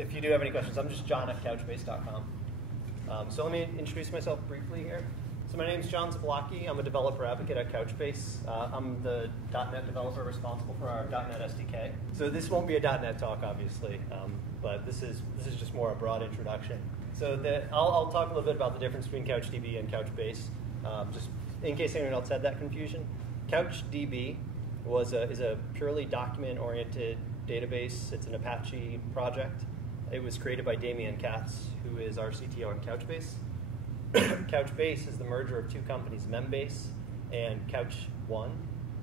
if you do have any questions, I'm just John at Couchbase.com. So let me introduce myself briefly here. So my name is John Zablocki. I'm a developer advocate at Couchbase. I'm the .NET developer responsible for our .NET SDK. So this won't be a .NET talk, obviously, but this is just more a broad introduction. So I'll talk a little bit about the difference between CouchDB and Couchbase, just in case anyone else had that confusion. CouchDB is a purely document-oriented database. It's an Apache project. It was created by Damian Katz, who is our CTO at Couchbase. Couchbase is the merger of two companies, Membase and Couch1.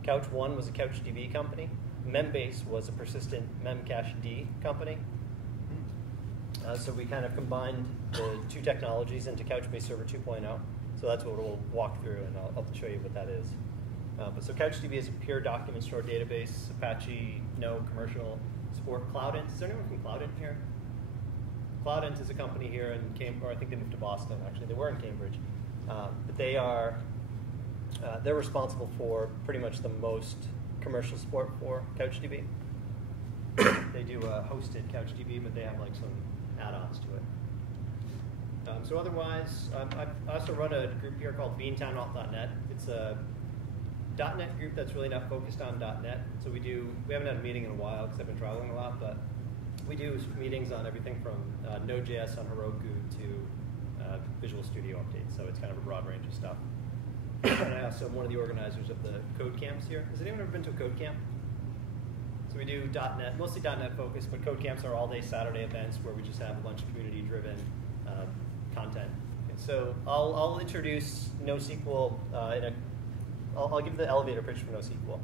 Couch1 was a CouchDB company. Membase was a persistent Memcached company. So we kind of combined the two technologies into Couchbase Server 2.0. So that's what we'll walk through, and I'll show you what that is. So CouchDB is a pure document store database. Apache, no commercial support. Cloudint. Is there anyone from Cloudint here? Cloudint is a company here in Cambridge, or I think they moved to Boston, actually. They were in Cambridge. But they're responsible for pretty much the most commercial support for CouchDB. They do hosted CouchDB, but they have like some add-ons to it. So otherwise, I also run a group here called beantownhall.net. It's a .NET group that's really not focused on .NET. So we haven't had a meeting in a while because I've been traveling a lot, but we do meetings on everything from Node.js on Heroku to Visual Studio updates. So it's kind of a broad range of stuff. And I also am one of the organizers of the code camps here. Has anyone ever been to a code camp? So we do .NET, mostly .NET focused, but code camps are all-day Saturday events where we just have a bunch of community-driven content. And so I'll introduce NoSQL I'll give the elevator pitch for NoSQL.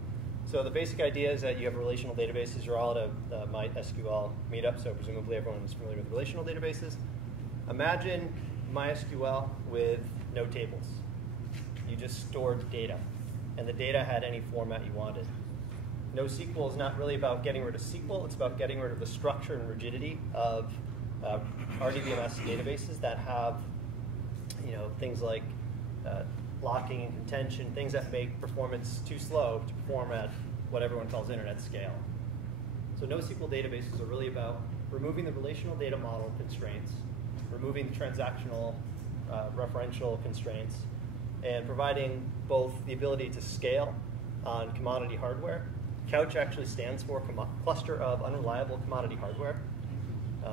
So the basic idea is that you have relational databases. You're all at a MySQL meetup, so presumably everyone is familiar with relational databases. Imagine MySQL with no tables. You just stored data, and the data had any format you wanted. NoSQL is not really about getting rid of SQL. It's about getting rid of the structure and rigidity of RDBMS databases that have, things like locking and contention, things that make performance too slow to perform at what everyone calls internet scale. So NoSQL databases are really about removing the relational data model constraints, removing the transactional referential constraints, and providing both the ability to scale on commodity hardware. Couch actually stands for Cluster of Unreliable Commodity Hardware.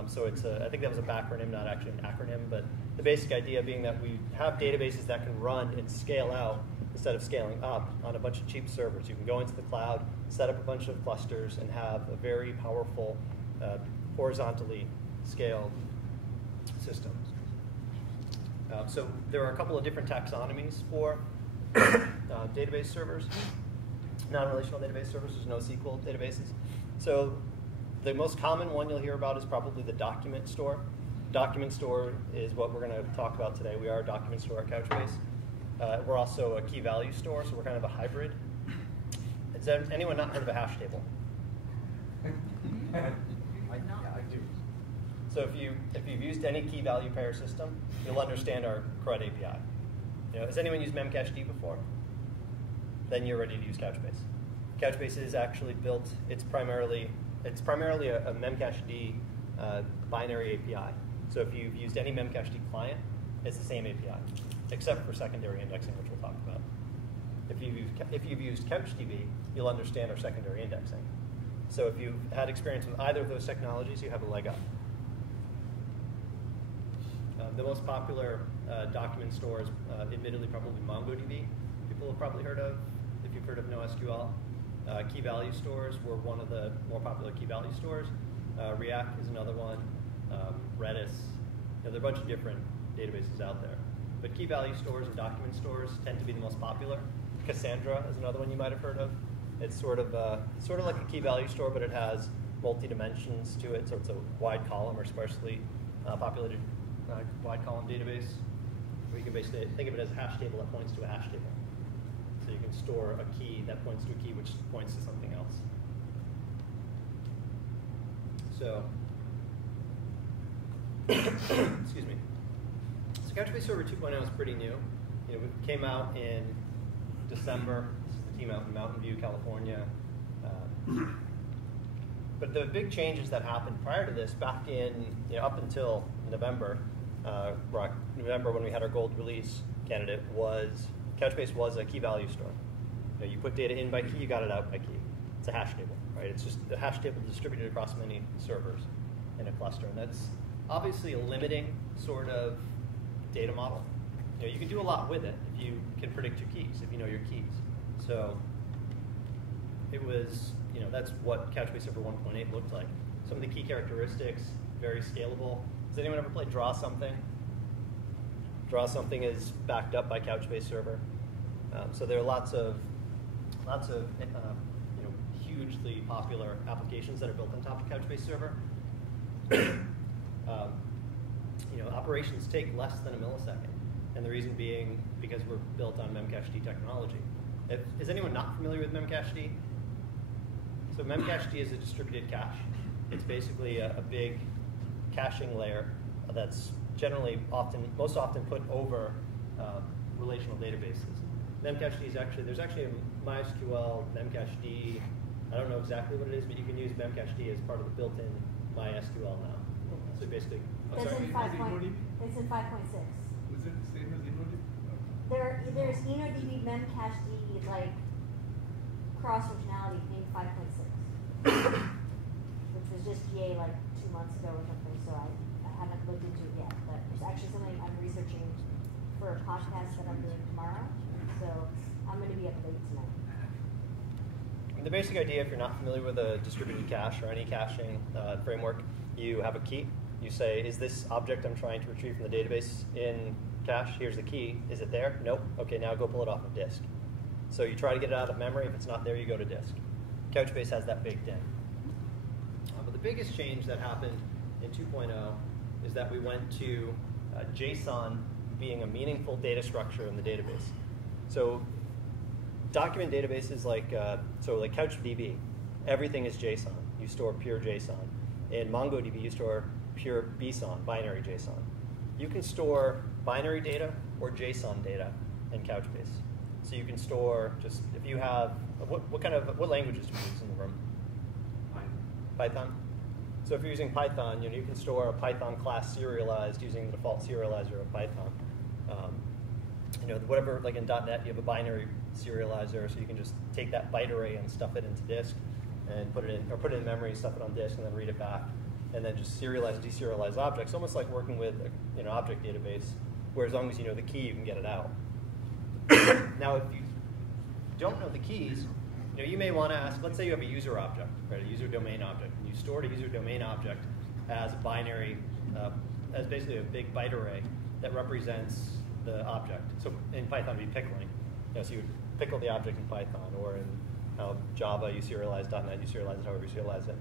So I think that was a backronym, not actually an acronym, but the basic idea being that we have databases that can run and scale out instead of scaling up on a bunch of cheap servers. You can go into the cloud, set up a bunch of clusters, and have a very powerful, horizontally scaled system. So there are a couple of different taxonomies for database servers. Non-relational database servers, there's NoSQL databases. So the most common one you'll hear about is probably the document store. Document store is what we're going to talk about today. We are a document store at Couchbase. We're also a key value store, so we're kind of a hybrid. Has anyone not heard of a hash table? I do. So if you've used any key value pair system, you'll understand our CRUD API. Has anyone used Memcached before? Then you're ready to use Couchbase. Couchbase is actually built. It's primarily a Memcached binary API. So if you've used any Memcached client, it's the same API, except for secondary indexing, which we'll talk about. If you've used CouchDB, you'll understand our secondary indexing. So if you've had experience with either of those technologies, you have a leg up. The most popular document store is admittedly probably MongoDB. People have probably heard of, if you've heard of NoSQL. Key value stores were one of the more popular key value stores. React is another one. Redis. There are a bunch of different databases out there. But key value stores and document stores tend to be the most popular. Cassandra is another one you might have heard of. It's sort of like a key value store, but it has multi-dimensions to it. So it's a wide column or sparsely populated wide column database, where you can basically think of it as a hash table that points to a hash table. So you can store a key that points to a key which points to something else. So, excuse me. So Couchbase Server 2.0 is pretty new. It came out in December. This is the team out in Mountain View, California. But the big changes that happened prior to this, back in, up until November, November when we had our gold release candidate, was Couchbase was a key value store. You put data in by key, you got it out by key. It's a hash table, right? It's just the hash table distributed across many servers in a cluster, and that's obviously a limiting sort of data model. You can do a lot with it if you can predict your keys, if you know your keys. So it was, that's what Couchbase Server 1.8 looked like. Some of the key characteristics, very scalable. Has anyone ever played Draw Something? Draw Something is backed up by Couchbase Server. So there are lots of hugely popular applications that are built on top of Couchbase Server. Operations take less than a millisecond, and the reason being because we're built on Memcached technology. Is anyone not familiar with Memcached? So Memcached is a distributed cache. It's basically a big caching layer that's generally most often put over relational databases. Memcached is there's actually a MySQL Memcached. I don't know exactly what it is, but you can use Memcached as part of the built-in MySQL now. So basically, it's in 5.6. Was it the same as InnoDB? There's InnoDB Memcached like cross functionality named 5.6, which was just GA like 2 months ago or something. So I haven't looked into it yet, but it's actually something I'm researching for a podcast that I'm doing tomorrow. So I'm going to be up late tonight. The basic idea, if you're not familiar with a distributed cache or any caching framework, you have a key. You say, is this object I'm trying to retrieve from the database in cache? Here's the key. Is it there? Nope. Okay, now go pull it off of disk. So you try to get it out of memory. If it's not there, you go to disk. Couchbase has that baked in. But the biggest change that happened in 2.0 is that we went to JSON being a meaningful data structure in the database. So document databases like CouchDB, everything is JSON. You store pure JSON. In MongoDB, you store pure BSON, binary JSON. You can store binary data or JSON data in Couchbase. So you can store just, if you have, what languages do we use in the room? Python. So if you're using Python, you can store a Python class serialized using the default serializer of Python. Whatever, like in .NET, you have a binary serializer, so you can just take that byte array and stuff it into disk, and put it in memory, stuff it on disk, and then read it back, and then just serialize and deserialize objects, almost like working with an object database, where as long as you know the key, you can get it out. Now, if you don't know the keys, you may want to ask, let's say you have a user object, right, a user domain object, and you stored a user domain object as a binary, as basically a big byte array that represents the object. So in Python, it'd be pickling. So you would pickle the object in Python, or in Java, you serialize, .NET, you serialize it however you serialize it.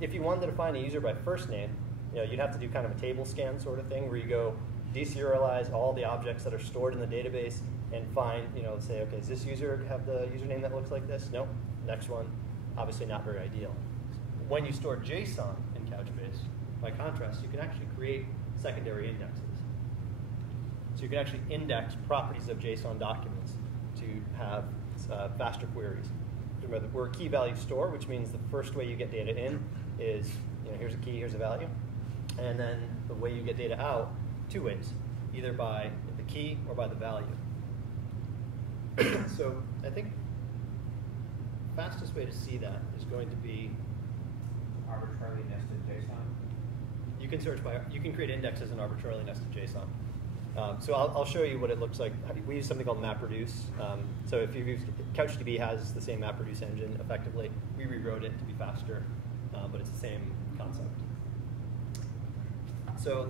If you wanted to define a user by first name, you'd have to do kind of a table scan sort of thing, where you go deserialize all the objects that are stored in the database and find, say, okay, does this user have the username that looks like this? Nope. Next one. Obviously not very ideal. When you store JSON in Couchbase, by contrast, you can actually create secondary indexes. So you can actually index properties of JSON documents to have faster queries. Remember, we're a key value store, which means the first way you get data in is, here's a key, here's a value. And then the way you get data out, two ways, either by the key or by the value. So I think the fastest way to see that is going to be arbitrarily nested JSON. You can create indexes in arbitrarily nested JSON. So I'll show you what it looks like. We use something called MapReduce. So if you've used, CouchDB has the same MapReduce engine effectively. We rewrote it to be faster, but it's the same concept. So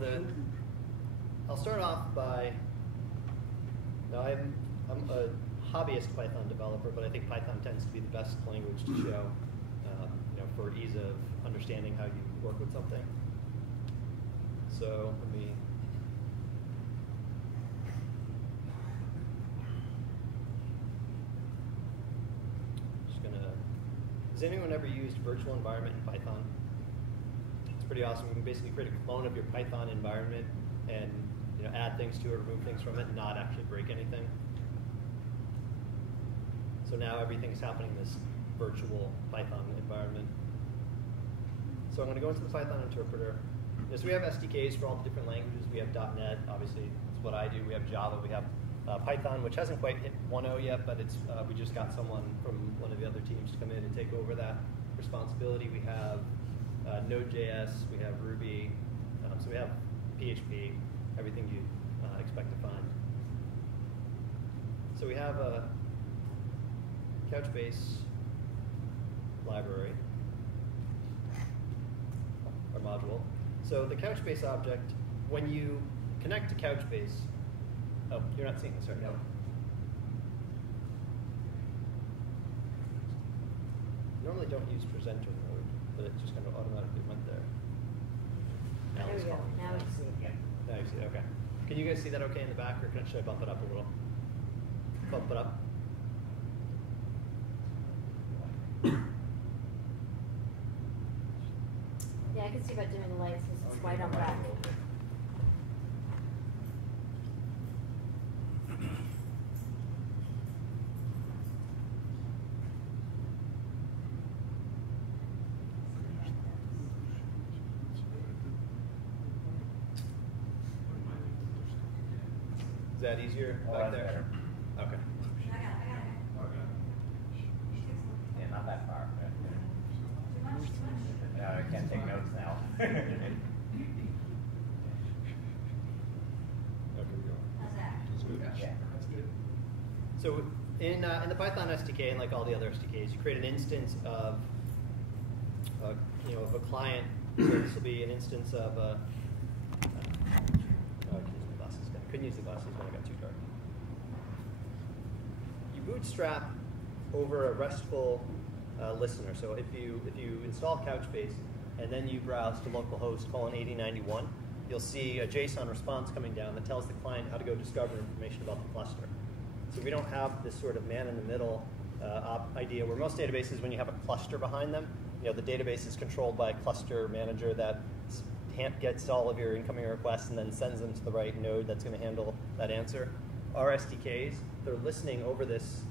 I'll start off by, now I'm a hobbyist Python developer, but I think Python tends to be the best language to show, for ease of understanding how you work with something. So let me. Has anyone ever used virtual environment in Python? It's pretty awesome. You can basically create a clone of your Python environment and add things to it, remove things from it, and not actually break anything. So now everything's happening in this virtual Python environment. So I'm going to go into the Python interpreter. So we have SDKs for all the different languages. We have .NET, obviously, it's what I do. We have Java. We have Python, which hasn't quite hit 1.0 yet, but it's we just got someone from one of the other teams to come in and take over that responsibility. We have Node.js. We have Ruby. So we have PHP, everything you expect to find. So we have a Couchbase library, or module. So the Couchbase object, when you connect to Couchbase, oh, you're not seeing this right now. Normally don't use presenter mode, but it just kind of automatically went there. There we go. Now we see it. Now you see it, okay. Can you guys see that okay in the back, or should I bump it up a little? Bump it up. Yeah, I can see about doing the lights because it's white on black. Is that easier back there? Better. Okay. Yeah, not that far. I can't take notes now. Yeah. So in the Python SDK, and like all the other SDKs, you create an instance of of a client. So this will be an instance of a. Oh, I can use my glasses. I couldn't use the glasses when I got too dark. You bootstrap over a RESTful listener. So if you install Couchbase and then you browse to localhost :8091, you'll see a JSON response coming down that tells the client how to go discover information about the cluster. So we don't have this sort of man-in-the-middle idea where most databases, when you have a cluster behind them, the database is controlled by a cluster manager that gets all of your incoming requests and then sends them to the right node that's going to handle that answer. Our SDKs, they're listening over this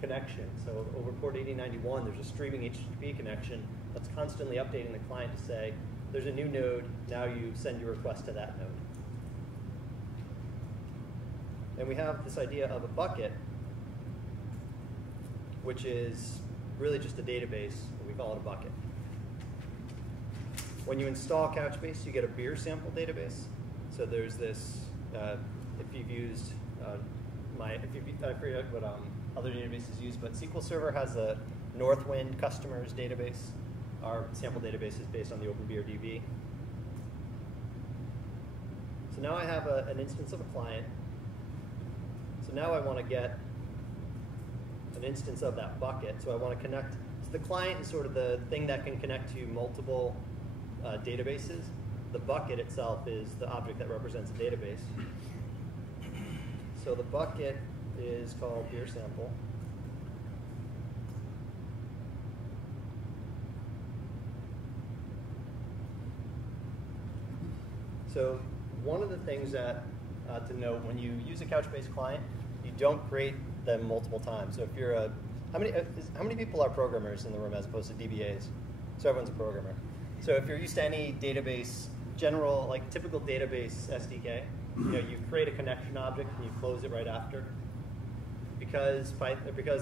connection. So over port 8091, there's a streaming HTTP connection that's constantly updating the client to say, there's a new node, now you send your request to that node. And we have this idea of a bucket, which is really just a database, but we call it a bucket. When you install Couchbase, you get a beer sample database. So there's this, if you've used I forget what other databases use, but SQL Server has a Northwind customers database. Our sample database is based on the OpenBeerDB. So now I have an instance of a client. So now I want to get an instance of that bucket. So I want to connect. So the client is sort of the thing that can connect to multiple databases. The bucket itself is the object that represents a database. So the bucket is called beer sample. So one of the things that to note when you use a Couchbase client, you don't create them multiple times. So if you're how many people are programmers in the room as opposed to DBAs? So everyone's a programmer. So if you're used to any database, typical database SDK, you create a connection object and you close it right after. Because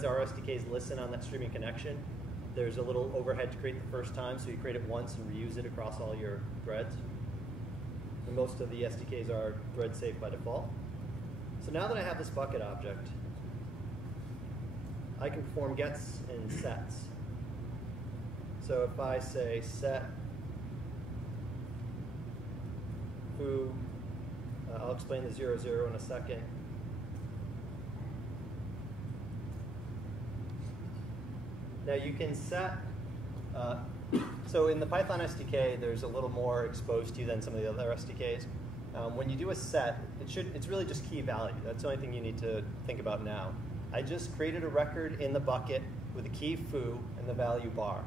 our SDKs listen on that streaming connection, there's a little overhead to create the first time, so you create it once and reuse it across all your threads. And most of the SDKs are thread safe by default. So now that I have this bucket object, I can perform gets and sets. So if I say set foo, I'll explain the 0, 0 in a second. Now you can set, so in the Python SDK, there's a little more exposed to you than some of the other SDKs. When you do a set, it's really just key value. That's the only thing you need to think about now. I just created a record in the bucket with a key foo and the value bar.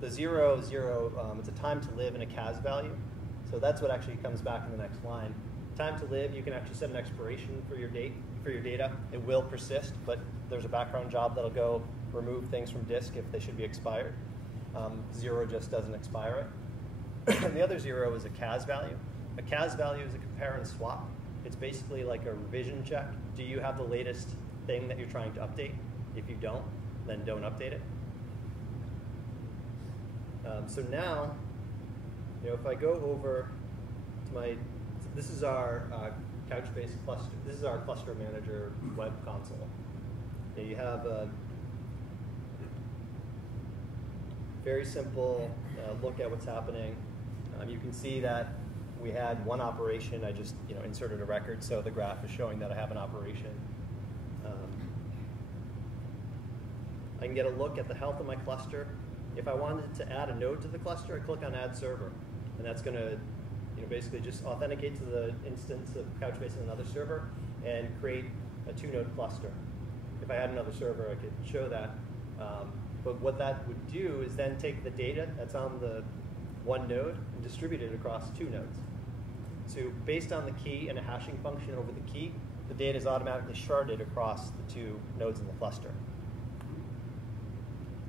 The 0, 0, it's a time to live and a CAS value. So that's what actually comes back in the next line. Time to live, you can actually set an expiration for your data. It will persist, but there's a background job that'll go remove things from disk if they should be expired. 0 just doesn't expire it. And the other 0 is a CAS value. A CAS value is a compare and swap. It's basically like a revision check. Do you have the latest thing that you're trying to update? If you don't, then don't update it. So now, if I go over to this is our Couchbase cluster. This is our cluster manager web console. You have a very simple look at what's happening. You can see that we had one operation. I just inserted a record, so the graph is showing that I have an operation. I can get a look at the health of my cluster. If I wanted to add a node to the cluster, I click on Add Server, and that's going to basically just authenticate to the instance of Couchbase in another server and create a 2-node cluster. If I had another server, I could show that. But what that would do is then take the data that's on the one node and distribute it across 2 nodes. So based on the key and a hashing function over the key, the data is automatically sharded across the 2 nodes in the cluster.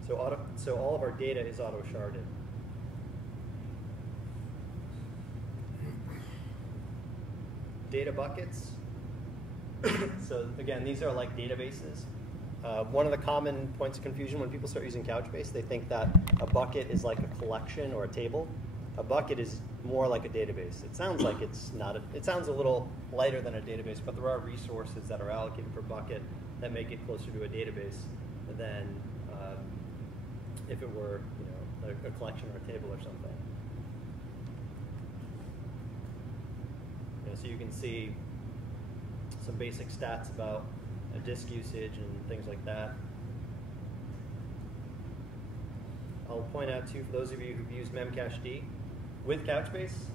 So all of our data is auto-sharded. Data buckets. So again, these are like databases. One of the common points of confusion when people start using Couchbase, they think that a bucket is like a collection or a table. A bucket is more like a database. It sounds like it's not. It sounds a little lighter than a database, but there are resources that are allocated per bucket that make it closer to a database than if it were, a collection or a table or something. So you can see some basic stats about disk usage and things like that. I'll point out too, for those of you who've used memcached, with Couchbase,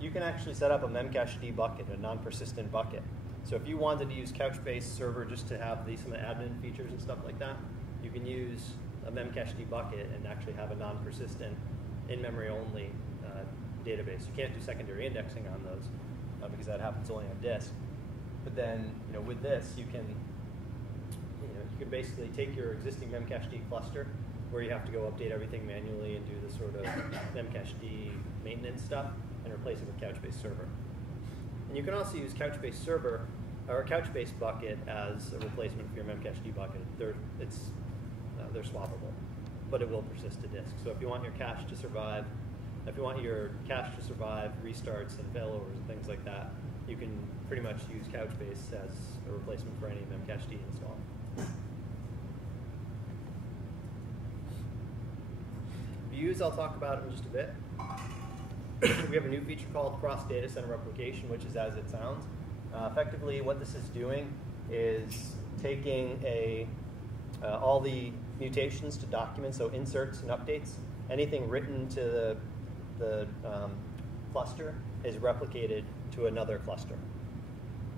you can actually set up a memcached bucket, a non-persistent bucket. So if you wanted to use Couchbase server just to have some of the admin features and stuff like that, you can use a memcached bucket and actually have a non-persistent, in-memory only database. You can't do secondary indexing on those because that happens only on disk. But then, with this, you can basically take your existing memcached cluster, where you have to go update everything manually and do the sort of memcached maintenance stuff, and replace it with Couchbase server. And you can also use Couchbase server or Couchbase bucket as a replacement for your memcached bucket. They're swappable, but it will persist to disk. So if you want your cache to survive, restarts and failovers and things like that, you can pretty much use Couchbase as a replacement for any memcached install. Views I'll talk about in just a bit. We have a new feature called cross data center replication, which is as it sounds. Effectively, what this is doing is taking all the mutations to documents, so inserts and updates. Anything written to the cluster is replicated to another cluster.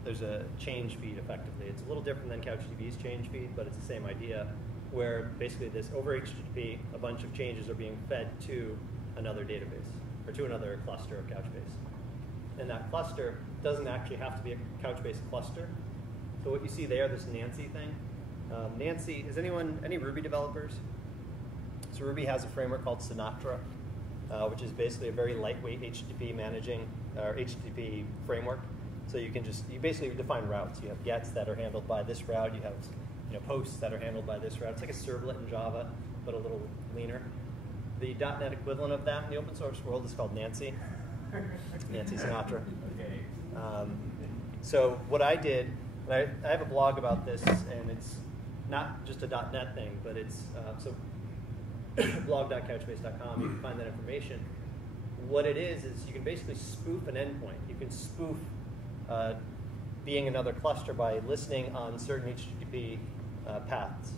There's a change feed, effectively. It's a little different than CouchDB's change feed, but it's the same idea, where basically over HTTP, a bunch of changes are being fed to another database, or to another cluster of Couchbase. And that cluster doesn't actually have to be a Couchbase cluster. So what you see there, this Nancy thing, Nancy, any Ruby developers? So Ruby has a framework called Sinatra, which is basically a very lightweight HTTP framework. So you basically define routes. You have gets that are handled by this route. You have posts that are handled by this route. It's like a servlet in Java, but a little leaner. The .NET equivalent of that in the open source world is called Nancy. Nancy Sinatra. Okay. So what I did, I have a blog about this, and it's not just a .NET thing, but it's blog.couchbase.com. You can find that information. What it is you can basically spoof an endpoint. You can spoof being another cluster by listening on certain HTTP paths.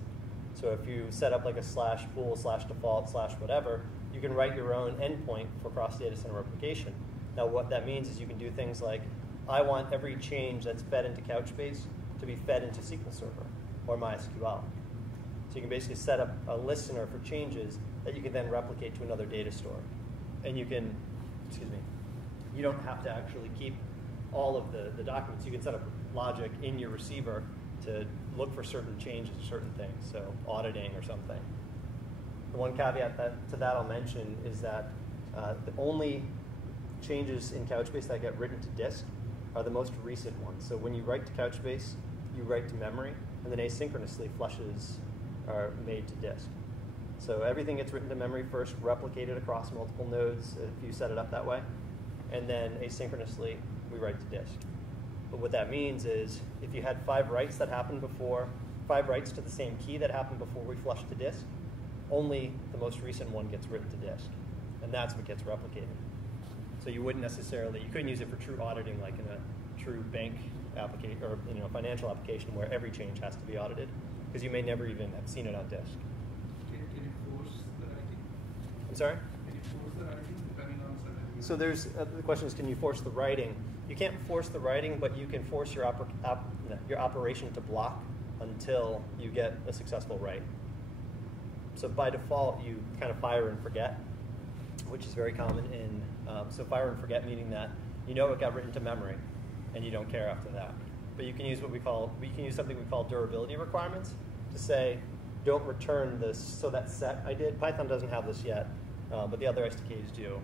So if you set up like a /pool /default /whatever, you can write your own endpoint for cross data center replication. Now what that means is you can do things like, I want every change that's fed into Couchbase to be fed into SQL Server or MySQL. So you can basically set up a listener for changes that you can then replicate to another data store. And you can, you don't have to actually keep all of the documents. You can set up logic in your receiver to look for certain changes to certain things, so auditing or something. The one caveat to that I'll mention is that The only changes in Couchbase that get written to disk are the most recent ones. So when you write to Couchbase, you write to memory, and then asynchronously flushes are made to disk. So everything gets written to memory first, replicated across multiple nodes if you set it up that way, and then asynchronously we write to disk. But what that means is if you had 5 writes that happened before, 5 writes to the same key that happened before we flushed to disk, only the most recent one gets written to disk, and that's what gets replicated. So you wouldn't necessarily, you couldn't use it for true auditing like in a true bank application or financial application where every change has to be audited, because you may never even have seen it on disk. Can you force the writing? I'm sorry? Can you force the writing depending on certain? So there's the question is, can you force the writing? You can't force the writing, but you can force your operation to block until you get a successful write. So by default, you kind of fire and forget, which is very common in. So fire and forget meaning that you know it got written to memory, and you don't care after that. But you can use something we call durability requirements to say, don't return this. So that set I did, Python doesn't have this yet, but the other SDKs do.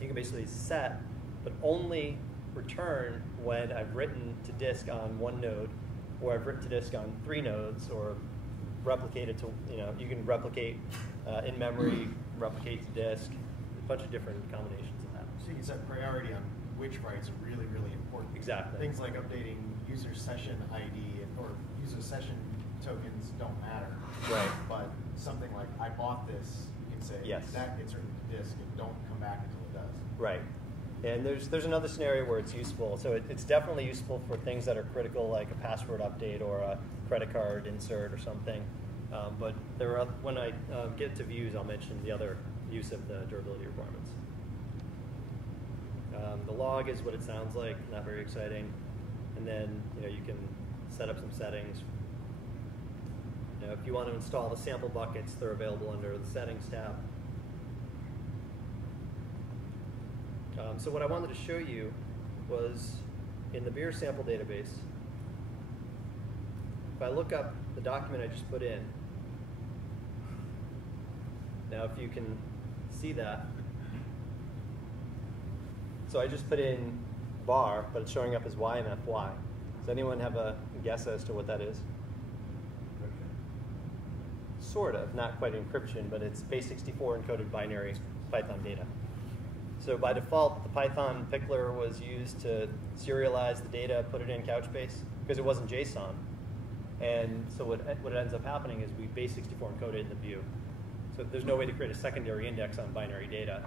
You can basically set, but only return when I've written to disk on 1 node, or I've written to disk on 3 nodes, or replicated to, you can replicate in memory, replicate to disk, a bunch of different combinations of that. So you can set priority on which writes are really, really important. Exactly. Things like updating user session ID or user session tokens don't matter. Right. But something like, I bought this, you can say, yes, that gets written to disk and don't come back until it does. Right. And there's another scenario where it's useful. So it's definitely useful for things that are critical, like a password update or a credit card insert or something. But there are, when I get to views, I'll mention the other use of the durability requirements. The log is what it sounds like, not very exciting. And then you can set up some settings. If you want to install the sample buckets, they're available under the settings tab. So what I wanted to show you was in the beer sample database, if I look up the document I just put in, now if you can see that, so I just put in bar, but it's showing up as YMFY. Does anyone have a guess as to what that is? Sort of, not quite encryption, but it's base64 encoded binary Python data. So by default, the Python pickler was used to serialize the data, put it in Couchbase, because it wasn't JSON. And so what ends up happening is we base64 encode it in the view. So there's no way to create a secondary index on binary data.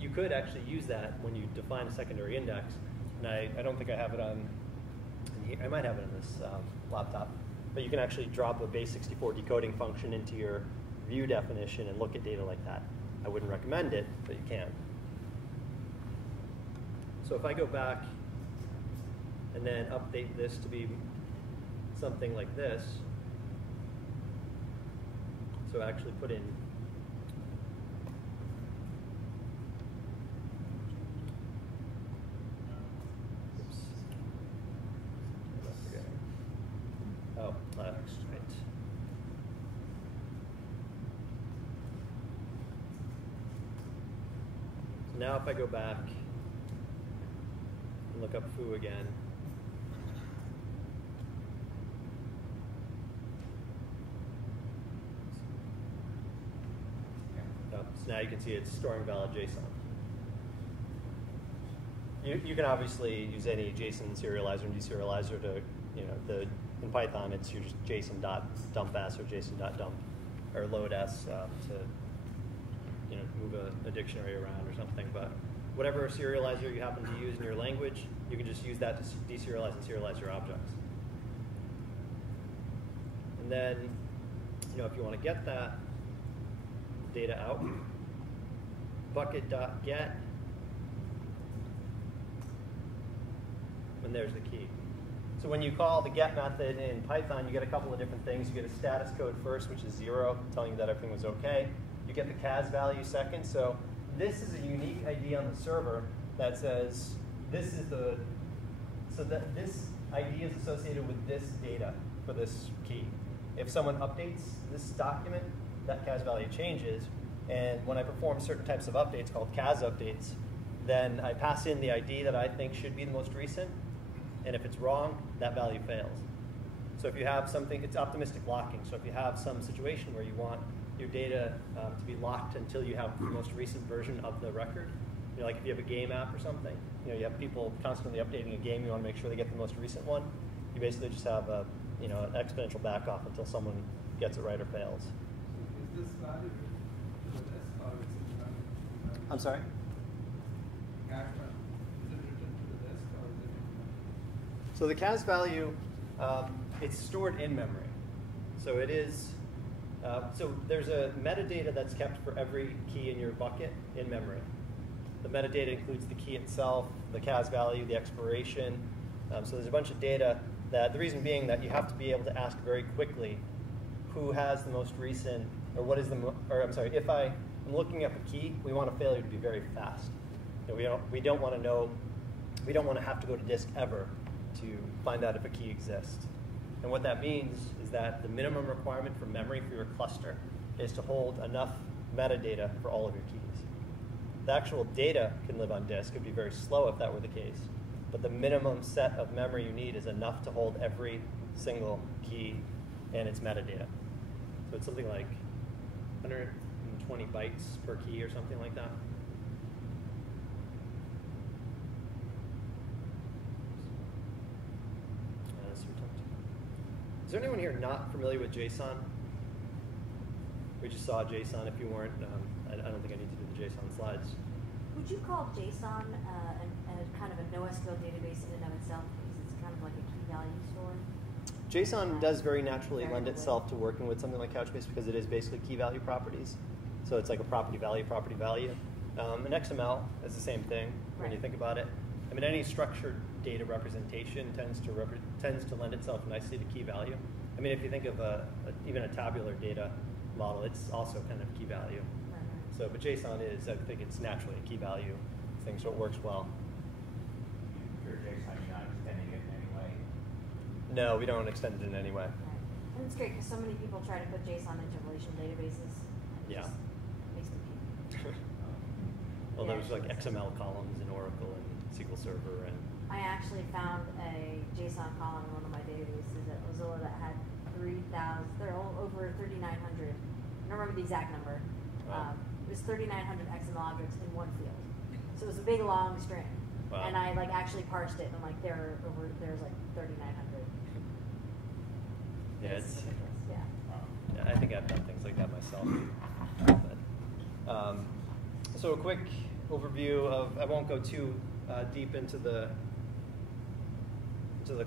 You could actually use that when you define a secondary index. And I don't think I have it on, I might have it on this laptop. But you can actually drop a base64 decoding function into your view definition and look at data like that. I wouldn't recommend it, but you can. So if I go back and then update this to be something like this, so actually put in right. So now if I go back and look up foo again, so now you can see it's storing valid JSON. You can obviously use any JSON serializer and deserializer to, in Python it's your just JSON.dump_s or JSON.dump or load_s to move a dictionary around or something. But whatever serializer you happen to use in your language, you can just use that to deserialize and serialize your objects. And then, if you want to get that data out, bucket.get, and there's the key. So when you call the get method in Python, you get a couple of different things. You get a status code first, which is 0, telling you that everything was okay. You get the CAS value second. So this is a unique ID on the server that says this is so that this ID is associated with this data for this key. If someone updates this document, that CAS value changes. And when I perform certain types of updates called CAS updates, then I pass in the ID that I think should be the most recent. And if it's wrong, that value fails. So if you have something, it's optimistic locking. So if you have some situation where you want your data to be locked until you have the most recent version of the record, you know, like if you have a game app or something, you know, you have people constantly updating a game, you want to make sure they get the most recent one. You basically just have a, you know, an exponential back off until someone gets it right or fails. Is this value written to the disk or is it value? I'm sorry? Cache value. Is it written to the disk or is it? So the CAS value, it's stored in memory. So it is, so there's a metadata that's kept for every key in your bucket in memory. The metadata includes the key itself, the CAS value, the expiration. So there's a bunch of data that, the reason being that you have to be able to ask very quickly who has the most recent, or what is the, or I'm sorry, if I'm looking up a key, we want a failure to be very fast. You know, we don't want to know, we don't want to have to go to disk ever to find out if a key exists. And what that means is that the minimum requirement for memory for your cluster is to hold enough metadata for all of your keys. The actual data can live on disk. It would be very slow if that were the case. But the minimum set of memory you need is enough to hold every single key and its metadata. So it's something like 120 bytes per key or something like that. Is there anyone here not familiar with JSON? We just saw JSON. If you weren't, I don't think I need to do the JSON slides. Would you call JSON a kind of a NoSQL database in and of itself because it's kind of like a key value store? JSON does very naturally lend itself to working with something like Couchbase because it is basically key value properties. So it's like a property value. And XML is the same thing when you think about it. I mean, any structured data representation tends to lend itself nicely to key value. I mean, if you think of even a tabular data model, it's also kind of key value. So, but JSON is, I think it's naturally a key value thing, so it works well. Your JSON, you're not extending it in any way? No, we don't extend it in any way. Right. And it's great because so many people try to put JSON into relational databases. And it just makes them puke. Well, there's like XML columns in Oracle and SQL Server and. I actually found a JSON column in one of my databases at Mozilla that had 3,000. They're all over 3,900. I don't remember the exact number. Wow. It was 3,900 XML objects in one field. So it was a big long string. Wow. And I like actually parsed it and I'm like there's like 3,900. Yeah, it's. Yeah. Yeah, I think I've done things like that myself. But, so a quick overview of, I won't go too deep into the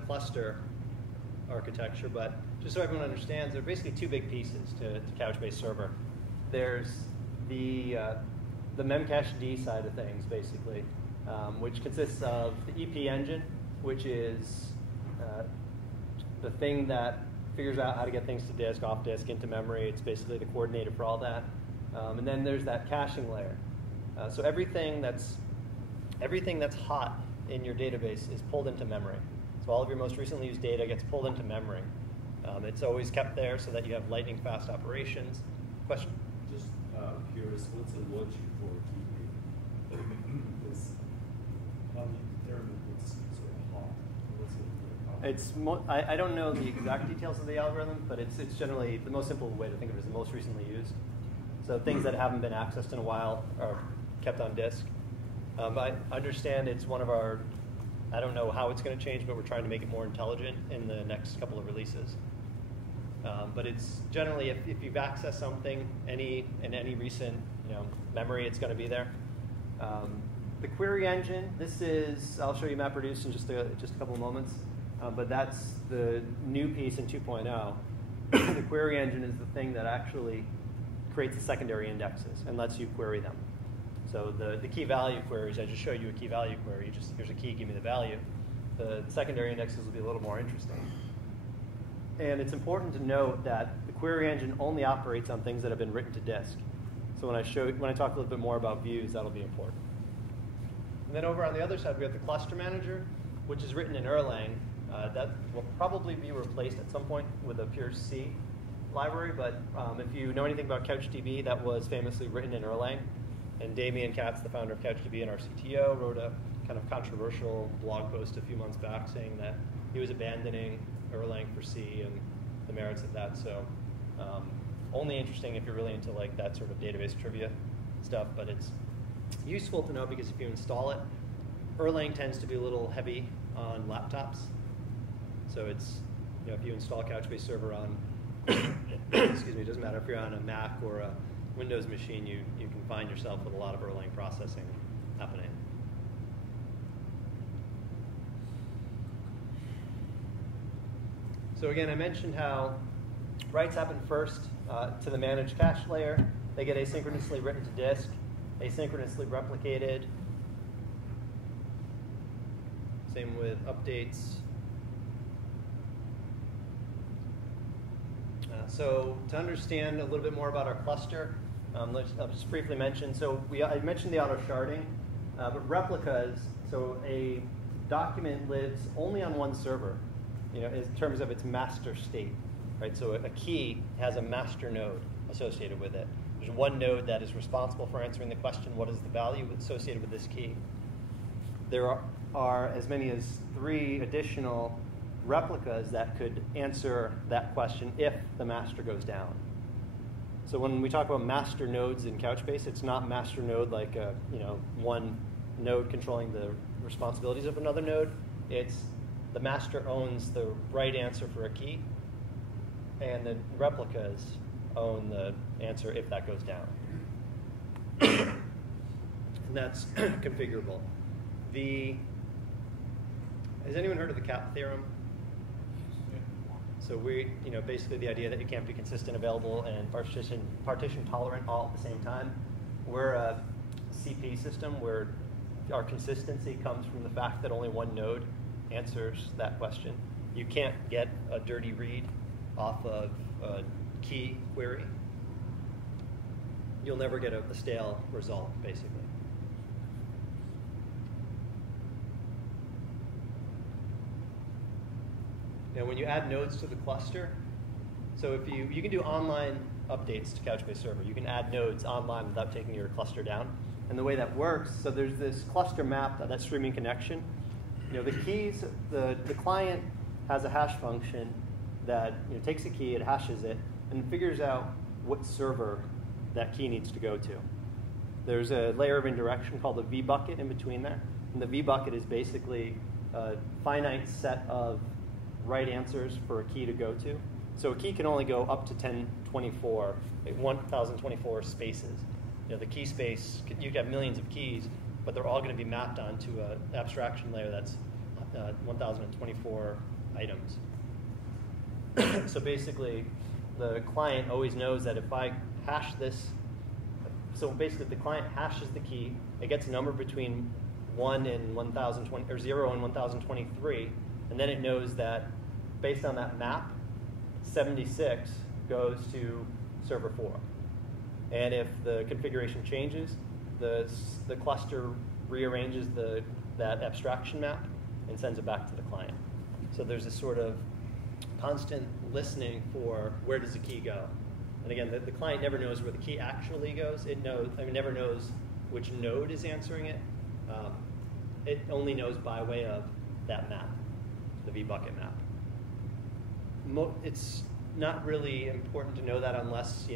cluster architecture, but just so everyone understands, there are basically two big pieces to Couchbase Server. There's the memcached side of things, basically, which consists of the EP engine, which is the thing that figures out how to get things to disk, off disk, into memory. It's basically the coordinator for all that. And then there's that caching layer. So everything that's hot in your database is pulled into memory. So all of your most recently used data gets pulled into memory. It's always kept there so that you have lightning fast operations. Question? Just curious, what's the logic for keeping this? How do you determine what's so hot? What's it? I don't know the exact details of the algorithm, but it's generally the most simple way to think of it is the most recently used. So things that haven't been accessed in a while are kept on disk. I understand it's one of our, I don't know how it's going to change, but we're trying to make it more intelligent in the next couple of releases. But it's generally, if you've accessed something in any recent memory, it's going to be there. The query engine, this is, I'll show you MapReduce in just a couple of moments, but that's the new piece in 2.0. The query engine is the thing that actually creates the secondary indexes and lets you query them. So the key value queries, I just showed you a key value query. Here's a key, give me the value. The secondary indexes will be a little more interesting. And it's important to note that the query engine only operates on things that have been written to disk. So when I talk a little bit more about views, that'll be important. And then over on the other side, we have the cluster manager, which is written in Erlang. That will probably be replaced at some point with a pure C. library, but if you know anything about CouchDB, that was famously written in Erlang. And Damien Katz, the founder of CouchDB and our CTO, wrote a kind of controversial blog post a few months back saying that he was abandoning Erlang for C and the merits of that. So only interesting if you're really into like that sort of database trivia stuff, but it's useful to know because if you install it, Erlang tends to be a little heavy on laptops. So it's, you know, if you install Couchbase Server on, excuse me, it doesn't matter if you're on a Mac or a Windows machine, you can find yourself with a lot of Erlang processing happening. So again, I mentioned how writes happen first to the managed cache layer. They get asynchronously written to disk, asynchronously replicated. Same with updates. So to understand a little bit more about our cluster, I'll just briefly mention. So I mentioned the auto sharding, but replicas. So a document lives only on one server, you know, in terms of its master state, right? So a key has a master node associated with it. There's one node that is responsible for answering the question, what is the value associated with this key? There are as many as 3 additional replicas that could answer that question if the master goes down. So when we talk about master nodes in Couchbase, it's not master node like a, you know, one node controlling the responsibilities of another node. It's the master owns the right answer for a key, and the replicas own the answer if that goes down. And that's configurable. Has anyone heard of the CAP theorem? So basically the idea that you can't be consistent, available, and partition tolerant all at the same time. We're a CP system where our consistency comes from the fact that only one node answers that question. You can't get a dirty read off of a key query. You'll never get a stale result, basically. Now, when you add nodes to the cluster, so if you can do online updates to Couchbase Server. You can add nodes online without taking your cluster down. And the way that works, so there's this cluster map, that streaming connection. You know, the keys, the client has a hash function that takes a key, it hashes it, and figures out what server that key needs to go to. There's a layer of indirection called the V bucket in between there. And the V bucket is basically a finite set of right answers for a key to go to. So a key can only go up to 1024 spaces. The key space, you have millions of keys, but they're all going to be mapped onto an abstraction layer that's 1024 items. So basically, the client always knows that if I hash this, so basically the client hashes the key, it gets a number between 1 and 1020, or 0 and 1023, and then it knows that based on that map, 76 goes to server 4. And if the configuration changes, the cluster rearranges that abstraction map and sends it back to the client. So there's this sort of constant listening for where does the key go. And again, the client never knows where the key actually goes. It never knows which node is answering it. It only knows by way of that map, the vBucket map. It's not really important to know that unless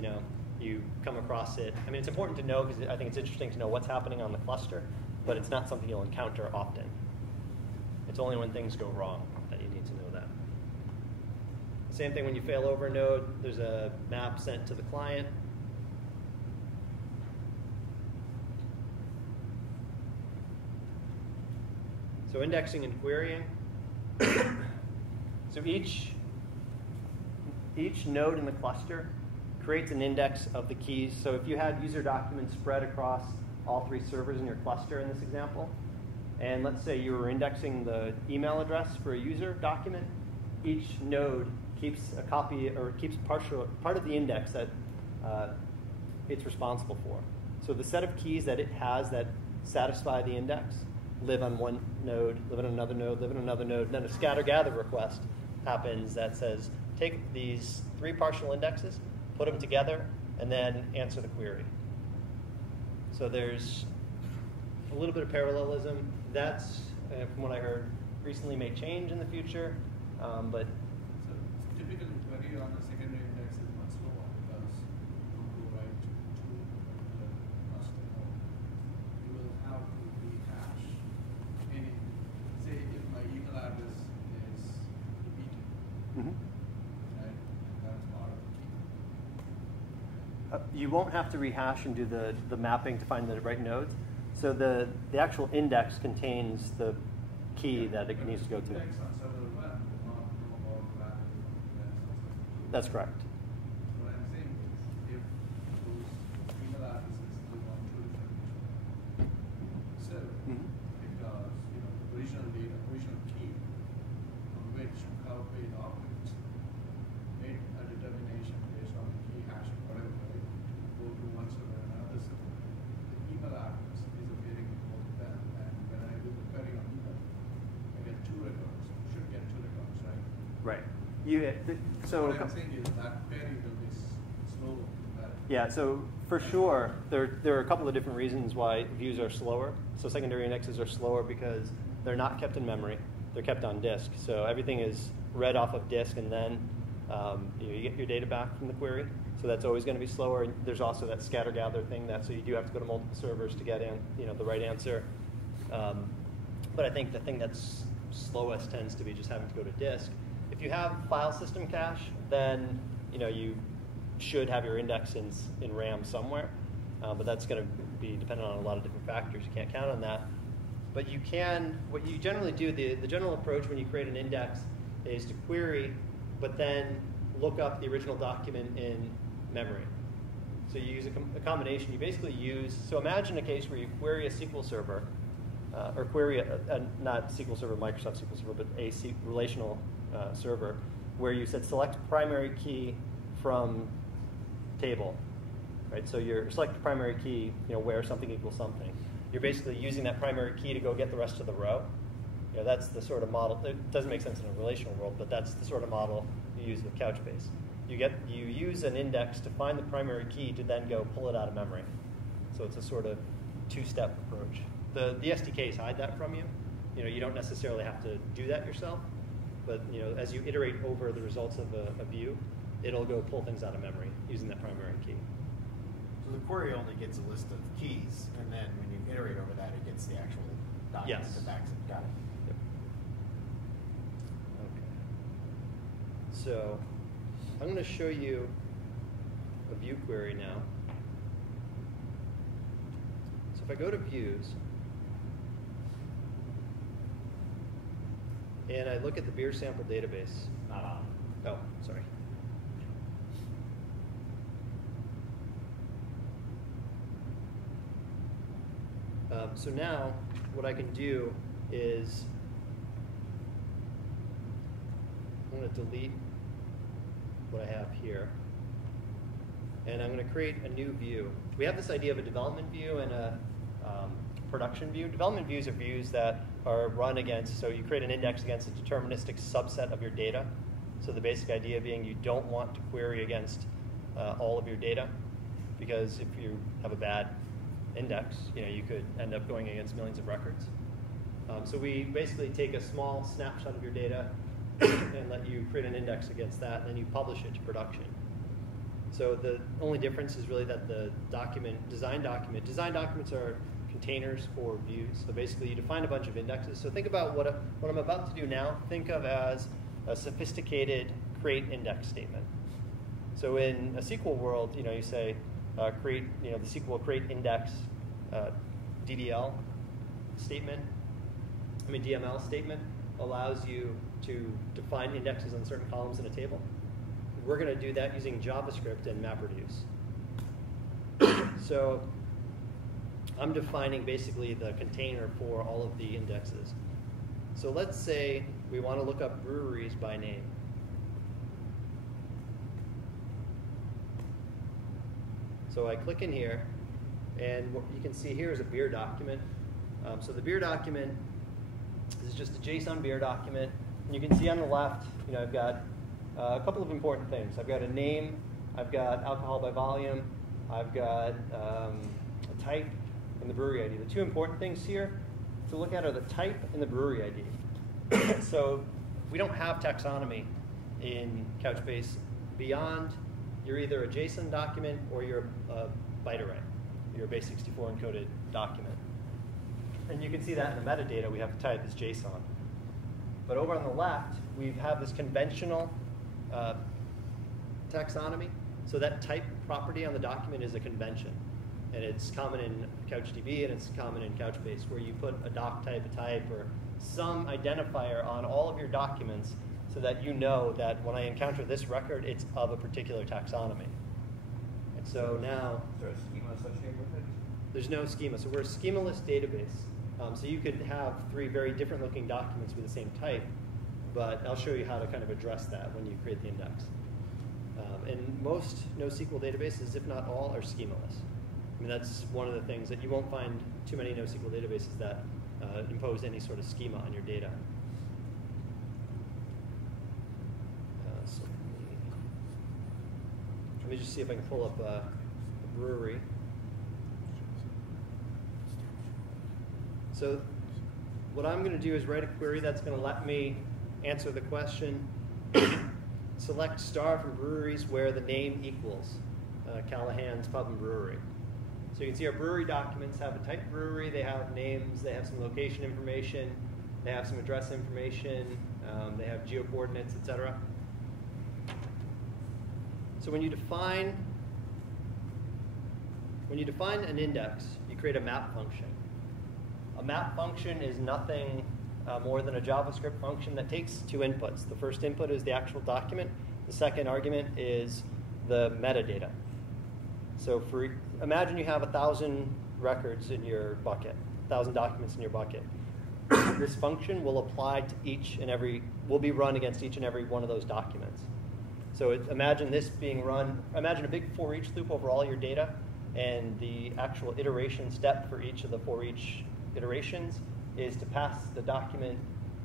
you come across it. I mean, it's important to know because I think it's interesting to know what's happening on the cluster, but it's not something you'll encounter often. It's only when things go wrong that you need to know that. Same thing when you fail over a node, there's a map sent to the client. So indexing and querying. So each node in the cluster creates an index of the keys. So if you had user documents spread across all 3 servers in your cluster in this example, and let's say you were indexing the email address for a user document, each node keeps a copy or keeps part of the index that it's responsible for. So the set of keys that it has that satisfy the index live on one node, live on another node, live on another node, and then a scatter-gather request happens that says, take these 3 partial indexes, put them together, and then answer the query. So there's a little bit of parallelism. That's, from what I heard, recently may change in the future, but So typically query on the secondary index is much slower because you don't go right to the master node. You will have to rehash. Meaning, say if my email address is repeated, right? That's part of the key. you won't have to rehash and do the mapping to find the right nodes. So the actual index contains the key that it needs to go to. Index on server 1 will not know about that. That's correct. What I'm saying is, if those email addresses live on 2 different servers, because the original data, original key on which Couchbase operates, made a determination based on the key hash or whatever, right? Go to one server and another server. The email address is appearing in both of them, and when I do the query on email, I get 2 records. Should get 2 records, right? Right. So What I'm saying is that query will be slow. yeah, so for sure, there are a couple of different reasons why views are slower. So secondary indexes are slower because they're not kept in memory. They're kept on disk. So everything is read off of disk, and then you get your data back from the query. So that's always going to be slower. And there's also that scatter gather thing, so you do have to go to multiple servers to get in the right answer. But I think the thing that's slowest tends to be just having to go to disk. If you have file system cache, then you should have your index in RAM somewhere, but that's going to be dependent on a lot of different factors. You can't count on that. But you can, what you generally do, the general approach when you create an index is to query, but then look up the original document in memory. So you use a combination. You basically use, so imagine a case where you query a SQL server, or query not SQL Server, Microsoft SQL Server, but a relational server, where you said select primary key from table, right? So you're select primary key, where something equals something. You're basically using that primary key to go get the rest of the row. That's the sort of model. It doesn't make sense in a relational world, but that's the sort of model you use with Couchbase. You use an index to find the primary key to then go pull it out of memory. So it's a sort of 2-step approach. The SDKs hide that from you. You don't necessarily have to do that yourself, but as you iterate over the results of a view, it'll go pull things out of memory using that primary key. So the query only gets a list of keys, and then when you iterate over that, it gets the actual document Yes. that backs it. Got it. Yep. Okay. So I'm going to show you a view query now. So if I go to views, and I look at the beer sample database. Oh, sorry. So now what I can do is I'm going to delete what I have here, and I'm going to create a new view. We have this idea of a development view and a production view. Development views are views that are run against, so you create an index against a deterministic subset of your data. So the basic idea being you don't want to query against all of your data, because if you have a bad index, you could end up going against millions of records. So we basically take a small snapshot of your data and let you create an index against that, and then you publish it to production. So the only difference is really that the design documents are containers for views. So basically you define a bunch of indexes. So think about what I'm about to do now, think of as a sophisticated create index statement. So in a SQL world, you say create, the SQL create index DDL statement, DML statement allows you to define indexes on certain columns in a table. We're going to do that using JavaScript and MapReduce. So I'm defining basically the container for all of the indexes. So let's say we want to look up breweries by name. So I click in here, and what you can see here is a beer document. So the beer document is just a JSON beer document. And you can see on the left, I've got a couple of important things. I've got a name, I've got alcohol by volume, I've got a type, and the brewery ID. The two important things here to look at are the type and the brewery ID. So we don't have taxonomy in Couchbase beyond you're either a JSON document or you're a byte array. You're a base64 encoded document. And you can see that in the metadata we have the type as JSON. But over on the left, we have this conventional taxonomy. So that type property on the document is a convention. And it's common in CouchDB and it's common in Couchbase, where you put a doc type, a type, or some identifier on all of your documents so that you know that when I encounter this record, it's of a particular taxonomy. And so now, Is there a schema associated with it? there's no schema. So we're a schemaless database. So you could have 3 very different looking documents with the same type, but I'll show you how to kind of address that when you create the index. And most NoSQL databases, if not all, are schemaless. I mean, that's one of the things that you won't find too many NoSQL databases that impose any sort of schema on your data. So let me just see if I can pull up a brewery. So what I'm going to do is write a query that's going to let me answer the question, select star from breweries where the name equals Callahan's Pub and Brewery. So you can see our brewery documents have a type brewery, they have names, they have some location information, they have some address information, they have geocoordinates, etc. So when you define an index, you create a map function. A map function is nothing more than a JavaScript function that takes 2 inputs. The first input is the actual document. The second argument is the metadata. So imagine you have 1,000 records in your bucket, 1,000 documents in your bucket. This function will apply to will be run against each and every one of those documents. So imagine this being run, imagine a big for each loop over all your data, and the actual iteration step for each of the for each iterations is to pass the document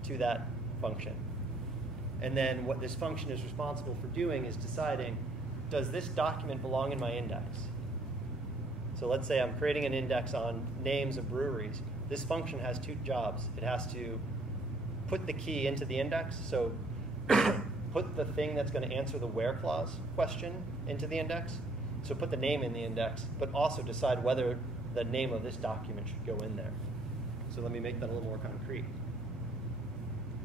to that function. And then what this function is responsible for doing is deciding, does this document belong in my index? So let's say I'm creating an index on names of breweries. This function has 2 jobs. It has to put the key into the index, so put the thing that's going to answer the where clause question into the index. So put the name in the index, but also decide whether the name of this document should go in there. So let me make that a little more concrete.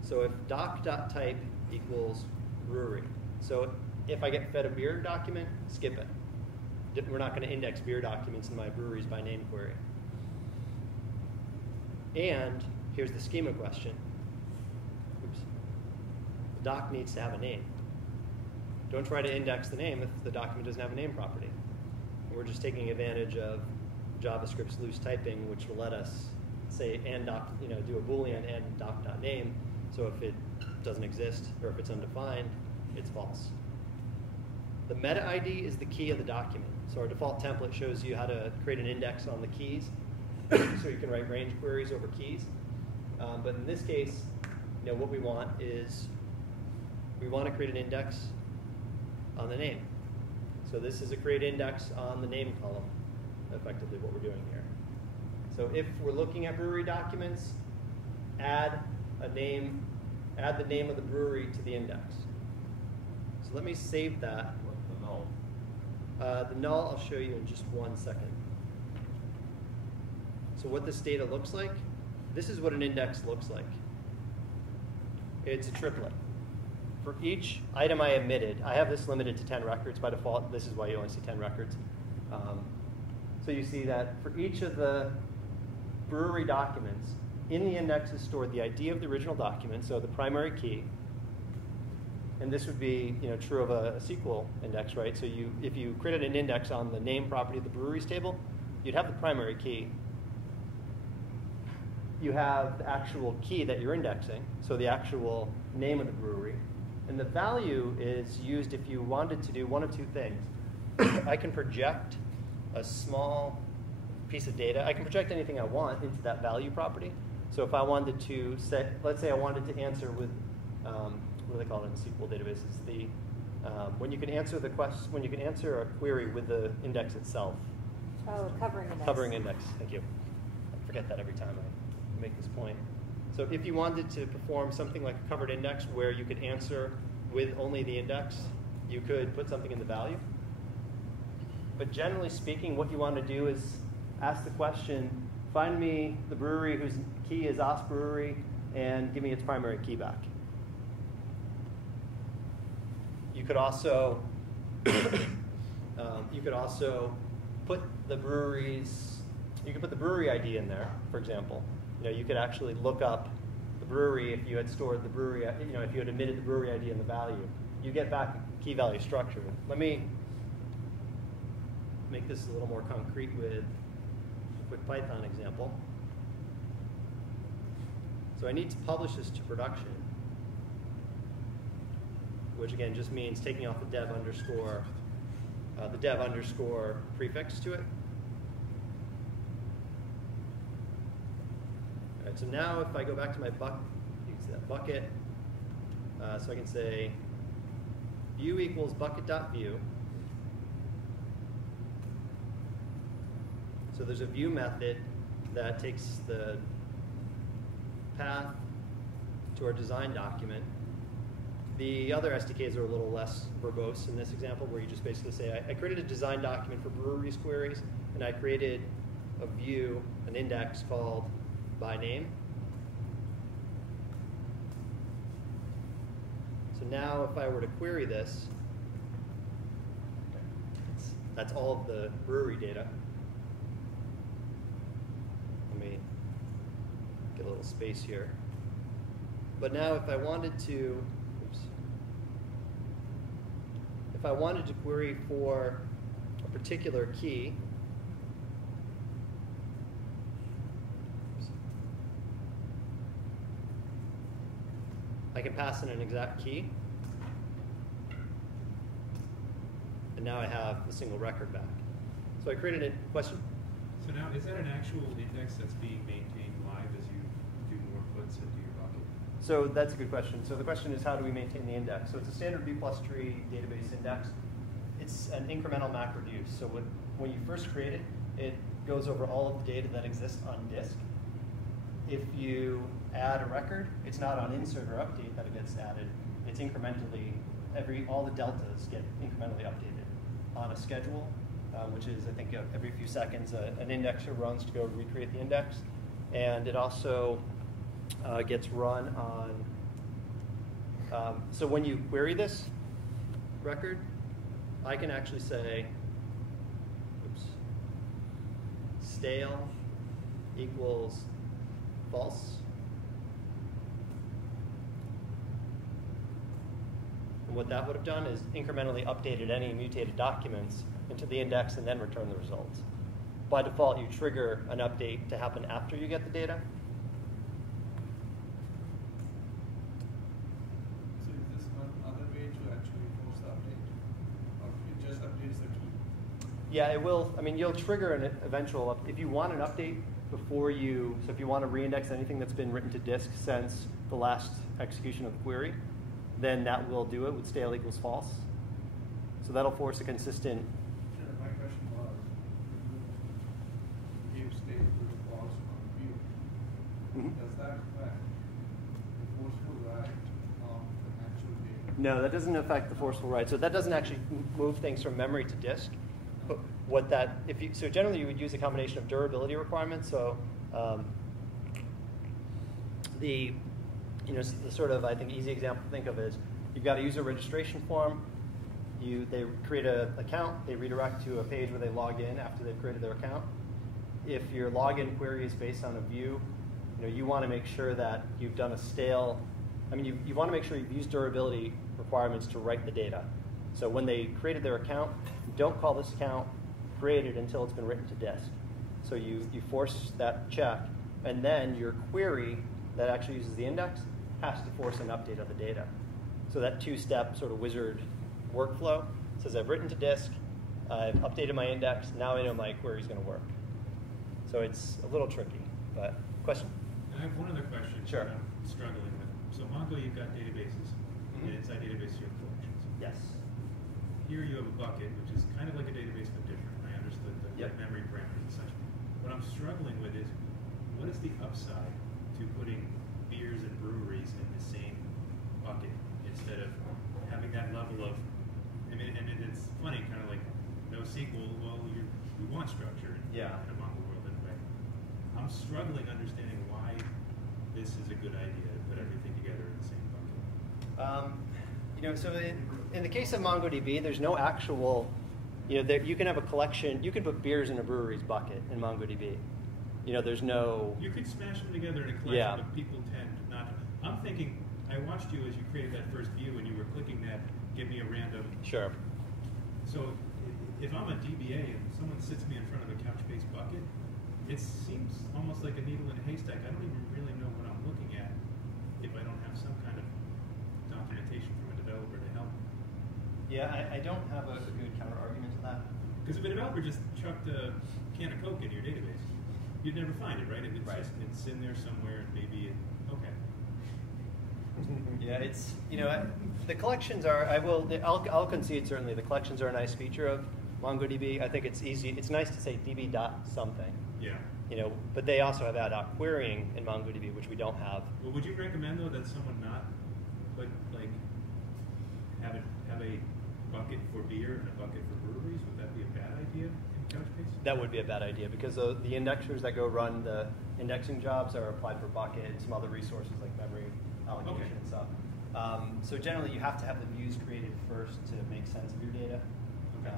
So if doc.type equals brewery. So if I get fed a beer document, skip it. We're not going to index beer documents in my breweries by name query. And here's the schema question. Oops. The doc needs to have a name. Don't try to index the name if the document doesn't have a name property. We're just taking advantage of JavaScript's loose typing, which will let us say and doc, do a Boolean and doc.name. So if it doesn't exist or if it's undefined, it's false. The meta ID is the key of the document. So our default template shows you how to create an index on the keys, so you can write range queries over keys. But in this case, what we want is we want to create an index on the name. So this is a create index on the name column, effectively what we're doing here. So if we're looking at brewery documents, add the name of the brewery to the index. So let me save that. What's the null? The null I'll show you in just 1 second. So what this data looks like, this is what an index looks like. It's a triplet. For each item I emitted, I have this limited to 10 records by default. This is why you only see 10 records. So you see that for each of the brewery documents, in the index is stored the ID of the original document, so the primary key. And this would be true of a SQL index, right? So if you created an index on the name property of the breweries table, you'd have the primary key. You have the actual key that you're indexing, so the actual name of the brewery. And the value is used if you wanted to do one of 2 things. I can project a small piece of data. I can project anything I want into that value property. So if I wanted to let's say I wanted to answer with what do they call it in SQL databases? The when you can answer when you can answer a query with the index itself. Oh, covering index. Covering index. Thank you. I forget that every time I make this point. So if you wanted to perform something like a covered index where you could answer with only the index, you could put something in the value. But generally speaking, what you want to do is ask the question, find me the brewery whose key is Os Brewery, and give me its primary key back. You could also put the brewery ID in there, for example. You could actually look up the brewery if you had stored the brewery, if you had omitted the brewery ID in the value. You get back key value structure. Let me make this a little more concrete with a quick Python example. So I need to publish this to production, which again just means taking off the dev underscore prefix to it. All right, so now if I go back to my bucket, so I can say view equals bucket.view. So there's a view method that takes the path to our design document. The other SDKs are a little less verbose in this example, where you just basically say, I created a design document for breweries queries, and I created a view, an index called by name. So now if I were to query this, that's all of the brewery data. Let me get a little space here. But now if I wanted to, if I wanted to query for a particular key, I can pass in an exact key, and now I have a single record back. So I created a question. So now, is that an actual index that's being maintained live as you do more puts into your bucket? So that's a good question. So the question is, how do we maintain the index? So it's a standard B+ tree database index. It's an incremental MAC reduce. So when you first create it, it goes over all of the data that exists on disk. If you add a record, it's not on insert or update that it gets added. It's incrementally, all the deltas get incrementally updated on a schedule, which is, I think, every few seconds an indexer runs to go recreate the index. And it also gets run on, so when you query this record, I can actually say, stale equals false. And what that would have done is incrementally updated any mutated documents into the index and then return the results. By default, you trigger an update to happen after you get the data. So is this one other way to actually force the update? Or it just updates the key? Yeah, it will. I mean, you'll trigger an eventual, if you want an update before you, so if you want to reindex anything that's been written to disk since the last execution of the query, then that will do it with stale equals false. So that'll force a consistent. Sure, my question was, you gave stale equals false on view. Mm-hmm. Does that affect the forceful write of the actual data? No, that doesn't affect the forceful write. So that doesn't actually move things from memory to disk. But what that, so generally you would use a combination of durability requirements. So the sort of, I think, easy example to think of is you've got a user registration form. They create an account. They redirect to a page where they log in after they've created their account. If your login query is based on a view, you want to make sure that you've done a stale. I mean, you want to make sure you've used durability requirements to write the data. So when they created their account, don't call this account created until it's been written to disk. So you force that check, and then your query that actually uses the index has to force an update of the data. So that two-step sort of wizard workflow says I've written to disk, I've updated my index, now I know my query is going to work. So it's a little tricky, but question? I have one other question Sure. that I'm struggling with. So Mongo, you've got got databases, and inside databases you have collections. Yes. Here you have a bucket, which is kind of like a database but different. I understood the Yep. memory parameters and such. What I'm struggling with is, what is the upside to putting beers and breweries in the same bucket instead of having that level of, I mean, and it's funny, kind of like NoSQL, well, you want structure in a Mongo world anyway. I'm struggling understanding why this is a good idea to put everything together in the same bucket. So in the case of MongoDB, there's no actual, you can have a collection, you can put beers in a brewery's bucket in MongoDB. There's no... You could smash them together in a collection, Yeah. but people tend not to. I'm thinking, I watched you as you created that first view and you were clicking that, give me a random. Sure. So if I'm a DBA and someone sits me in front of a Couchbase bucket, it seems almost like a needle in a haystack. I don't even really know what I'm looking at if I don't have some kind of documentation from a developer to help. Yeah, I don't have a good counter argument to that. Because if a developer just chucked a can of Coke into your database, you'd never find it, right? It's Right. just, it's in there somewhere and maybe okay. Yeah, it's, the collections are, I'll concede certainly, the collections are a nice feature of MongoDB. I think it's easy, it's nice to say db dot something, Yeah. but they also have ad hoc querying in MongoDB, which we don't have. Well, would you recommend though that someone not put like have a bucket for beer and a bucket for breweries? Would that be a bad idea in Couchbase? That would be a bad idea because the indexers that go run the indexing jobs are applied for bucket and some other resources like memory allocation Okay. and stuff. So generally you have to have the views created first to make sense of your data. Okay.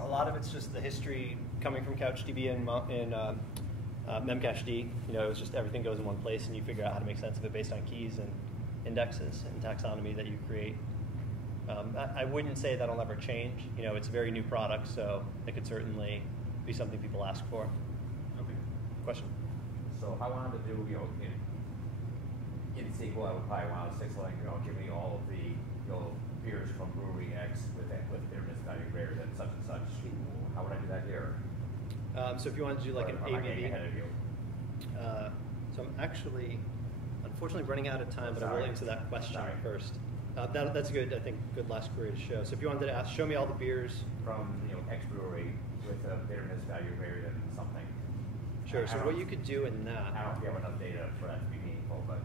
A lot of it's just the history coming from CouchDB and memcached. It was just everything goes in one place and you figure out how to make sense of it based on keys and indexes and taxonomy that you create. I wouldn't say that'll never change. It's a very new product, so it could certainly be something people ask for. Okay. Question? So if I wanted to do, in SQL, I would probably want to say something, give me all of the, beers from brewery X with their value greater than such and such. How would I do that here? So if you wanted to do like an Or am I getting ABV, ahead of you? so I'm actually, unfortunately, running out of time, but I will Sorry. answer that question Sorry. first. That's a good, I think, good last query to show. So if you wanted to ask, show me all the beers. From X brewery with a bitterness value greater than something. Sure. So I what don't- you could do in I that, don't know if you have enough data for that to be meaningful, but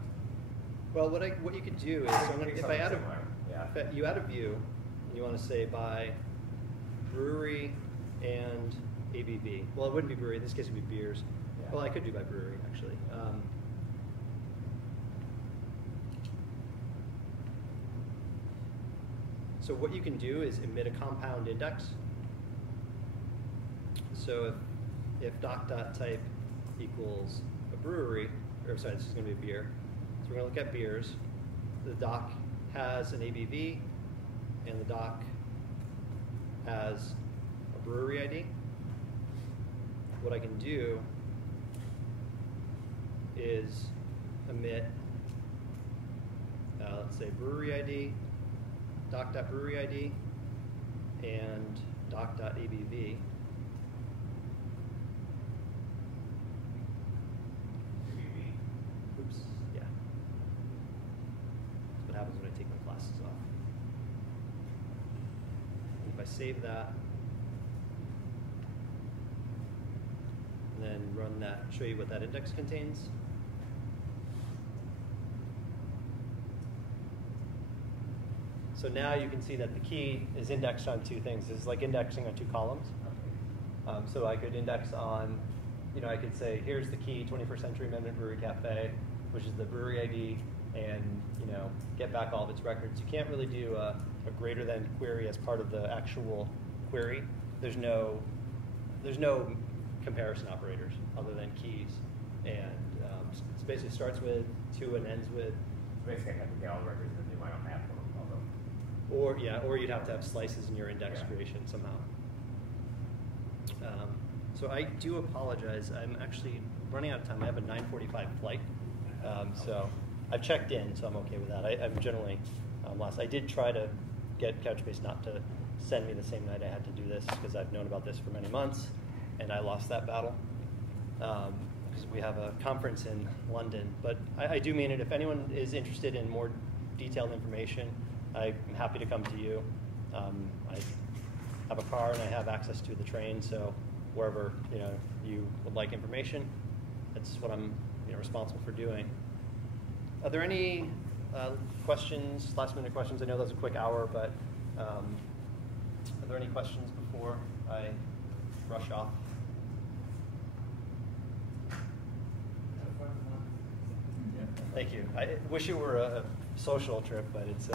well, what you could do is, so I'm gonna, if I add a, Similar, yeah. if you add a view, and you want to say by brewery and ABV. Well, it wouldn't be brewery. In this case, it would be beers. Yeah. Well, I could do by brewery actually. So what you can do is emit a compound index. So if doc.type equals a brewery, or sorry, this is going to be a beer. So we're going to look at beers. The doc has an ABV, and the doc has a brewery ID. What I can do is emit, let's say brewery ID, doc.brewery ID, and doc.abv. Oops, yeah. That's what happens when I take my glasses off. And if I save that, and then run that, show you what that index contains. So now you can see that the key is indexed on two things. It's like indexing on two columns. So I could index on, I could say, here's the key, 21st Century Amendment Brewery Cafe, which is the brewery ID, and get back all of its records. You can't really do a greater than query as part of the actual query. There's no comparison operators other than keys, and it basically starts with 2 and ends with. Basically, I have to get all the records and do my own math of them. Or you'd have to have slices in your index creation somehow. So I do apologize. I'm actually running out of time. I have a 9:45 flight, so I've checked in, so I'm okay with that. I'm generally lost. I did try to get Couchbase not to send me the same night I had to do this because I've known about this for many months, and I lost that battle because we have a conference in London. But I do mean it. If anyone is interested in more detailed information, I'm happy to come to you. I have a car and I have access to the train, so wherever you would like information, that's what I'm responsible for doing. Are there any questions, last-minute questions? I know that was a quick hour, but are there any questions before I rush off? Thank you. I wish it were a social trip, but it's